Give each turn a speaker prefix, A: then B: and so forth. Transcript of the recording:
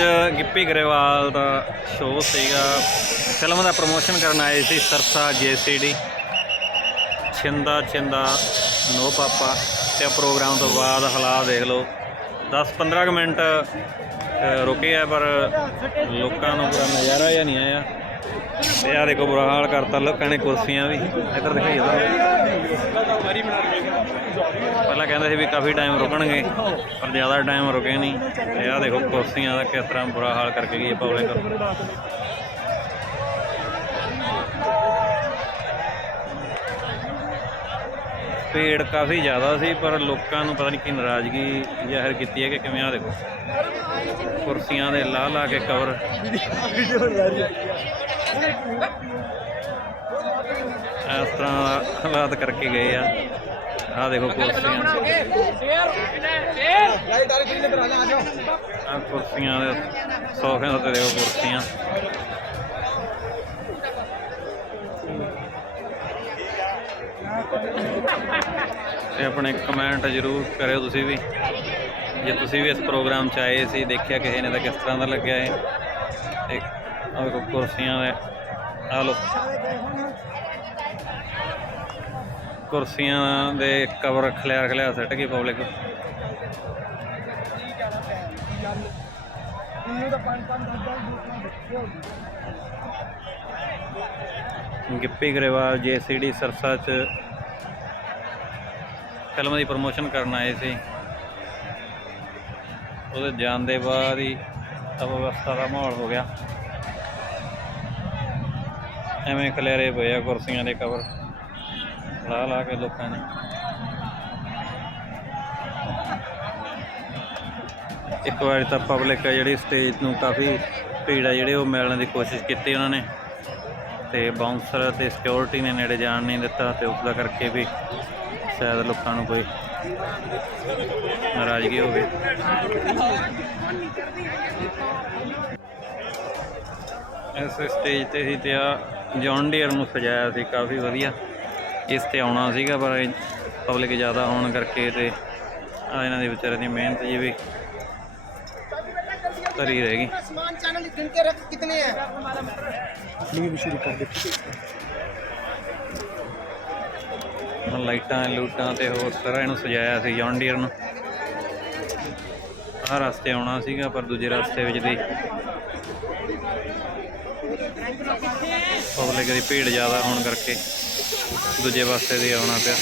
A: ਅੱਜ ਗਿੱਪੀ ਗਰੇਵਾਲ ਦਾ ਸ਼ੋਅ ਸੀਗਾ। ਫਿਲਮ ਦਾ ਪ੍ਰਮੋਸ਼ਨ ਕਰਨ ਆਏ ਸੀ ਸਰਸਾ ਜੀਸੀਡੀ। ਛਿੰਦਾ ਛਿੰਦਾ ਨੋ ਪਾਪਾ। ਤੇ ਪ੍ਰੋਗਰਾਮ ਤੋਂ ਬਾਅਦ ਹਾਲਾਤ ਦੇਖ ਲਓ। 10-15 ਕੁ ਮਿੰਟ ਅ, ਰੁਕੇ ਆ ਪਰ ਲੋਕਾਂ ਨੂੰ ਪੂਰਾ ਨਜ਼ਾਰਾ ਜਿਹਾ ਨਹੀਂ ਆਇਆ। ਤੇ ਆ ਦੇਖੋ ਬੁਰਾ ਹਾਲ ਕਰਤਾ, ਲੋਕਾਂ ਨੇ ਕੁਰਸੀਆਂ ਵੀ, ਇੱਧਰ ਦਿਖਾਈ ਜਾਂਦਾ ਪਹਿਲਾਂ ਕਹਿੰਦੇ ਸੀ ਵੀ ਕਾਫੀ ਟਾਈਮ ਰੁਕਣਗੇ, ਪਰ ਜ਼ਿਆਦਾ ਟਾਈਮ ਰੁਕੇ ਨਹੀਂ। ਤੇ ਆ ਦੇਖੋ ਕੁਰਸੀਆਂ ਦਾ ਕਿਸ ਤਰ੍ਹਾਂ ਬੁਰਾ ਹਾਲ ਕਰਕੇ ਗਈ ਪਬਲਿਕ ਭੀੜ ਕਾਫੀ ਜ਼ਿਆਦਾ ਸੀ, ਪਰ ਲੋਕਾਂ ਨੂੰ ਪਤਾ ਨਹੀਂ ਕੀ ਨਾਰਾਜ਼ਗੀ ਜ਼ਾਹਿਰ ਕੀਤੀ ਹੈ ਕਿ ਕਿਵੇਂ ਆ ਦੇਖੋ। ਕੁਰਸੀਆਂ ਦੇ ਲਾ ਲਾ ਕੇ ਕਵਰ ਇਸ ਤਰ੍ਹਾਂ ਹਾਲਾਤ ਕਰਕੇ ਗਏ ਆ। ਆ ਦੇਖੋ ਕੁਰਸੀਆਂ। ਆ ਕੁਰਸੀਆਂ ਦੇ ਸੋਫਿਆਂ ਉੱਤੇ ਦੇਖੋ ਕੁਰਸੀਆਂ। ਤੇ ਆਪਣੇ ਕਮੈਂਟ ਜ਼ਰੂਰ ਕਰਿਓ ਤੁਸੀਂ ਵੀ। ਜੇ ਤੁਸੀਂ ਵੀ ਇਸ ਪ੍ਰੋਗਰਾਮ 'ਚ ਆਏ ਸੀ, ਦੇਖਿਆ ਕਿਸੇ ਨੇ ਤਾਂ ਕਿਸ ਤਰ੍ਹਾਂ ਦਾ ਲੱਗਿਆ ਇਹ। ਤੇ ਆਹ ਦੇਖੋ ਕੁਰਸੀਆਂ ਦੇ ਆ ਲੋ ਕੁਰਸੀਆਂ ਦੇ ਕਵਰ ਖਲਿਆ ਖਲਿਆ ਸੱਟ ਗਈ ਪਬਲਿਕ ਗਿੱਪੀ ਗਰੇਵਾਲ, ਜੀਸੀਡੀ ਸਰਸਾ ਚ ਫਿਲਮ ਦੀ ਪ੍ਰਮੋਸ਼ਨ ਕਰਨ ਆਏ ਸੀ। ਉਹਦੇ ਜਾਣ ਦੇ ਬਾਅਦ ਹੀ ਅਵਸਥਾ ਦਾ ਮਾਹੌਲ ਹੋ ਗਿਆ। ਐਵੇਂ ਖਲੇਰੇ ਪਏ ਆ ਕੁਰਸੀਆਂ ਦੇ ਕਵਰ ਲਾ ਲਾ ਕੇ ਲੋਕਾਂ ਨੇ। ਇੱਕ ਵਾਰ ਤਾਂ ਪਬਲਿਕ ਆ ਜਿਹੜੀ ਸਟੇਜ ਨੂੰ ਕਾਫੀ ਭੀੜ ਆ, ਜਿਹੜੇ ਉਹ ਮਿਲਣ ਦੀ ਕੋਸ਼ਿਸ਼ ਕੀਤੀ ਉਹਨਾਂ ਨੇ। ਤੇ ਬਾਉਂਸਰ ਤੇ ਸਿਕਿਉਰਿਟੀ ਨੇ ਨੇੜੇ ਜਾਣ ਨਹੀਂ ਦਿੱਤਾ ਤੇ ਉਸ ਦਾ ਕਰਕੇ ਵੀ ਸ਼ਾਇਦ ਲੋਕਾਂ ਨੂੰ ਕੋਈ ਨਾਰਾਜ਼ਗੀ ਹੋਵੇ ਇਸ ਸਟੇਜ ਤੇ ਸੀ ਤੇ ਆ ਜੌਨ ਡੀਅਰ ਨੂੰ ਸਜਾਇਆ ਸੀ ਕਾਫੀ ਵਧੀਆ ਇਸ ਤੇ ਆਉਣਾ ਸੀਗਾ ਪਰ ਪਬਲਿਕ ਜ਼ਿਆਦਾ ਹੋਣ ਕਰਕੇ ਤੇ ਆ ਇਹਨਾਂ ਦੇ ਵਿਚਾਰਿਆਂ ਦੀ ਮਿਹਨਤ ਜੀ ਵੀ ਧਰੀ ਰਹਿ ਗਈ
B: आसमान चैनल गिन के रख कितने हैं
A: ਹੁਣ ਲਾਈਟਾਂ, ਲੂਟਾਂ ਤੇ ਹੋਰ ਸਾਰਾ ਇਹਨੂੰ ਸਜਾਇਆ ਸੀ ਜੌਨ ਡੀਅਰ ਨੂੰ। ਆਹ ਰਸਤੇ ਆਉਣਾ ਸੀਗਾ, ਪਰ ਦੂਜੇ ਰਸਤੇ ਵਿੱਚ ਦੀ ਪਬਲਿਕ ਦੀ ਭੀੜ ਜ਼ਿਆਦਾ ਹੋਣ ਕਰਕੇ ਦੂਜੇ ਪਾਸੇ ਦੀ ਆਉਣਾ ਪਿਆ।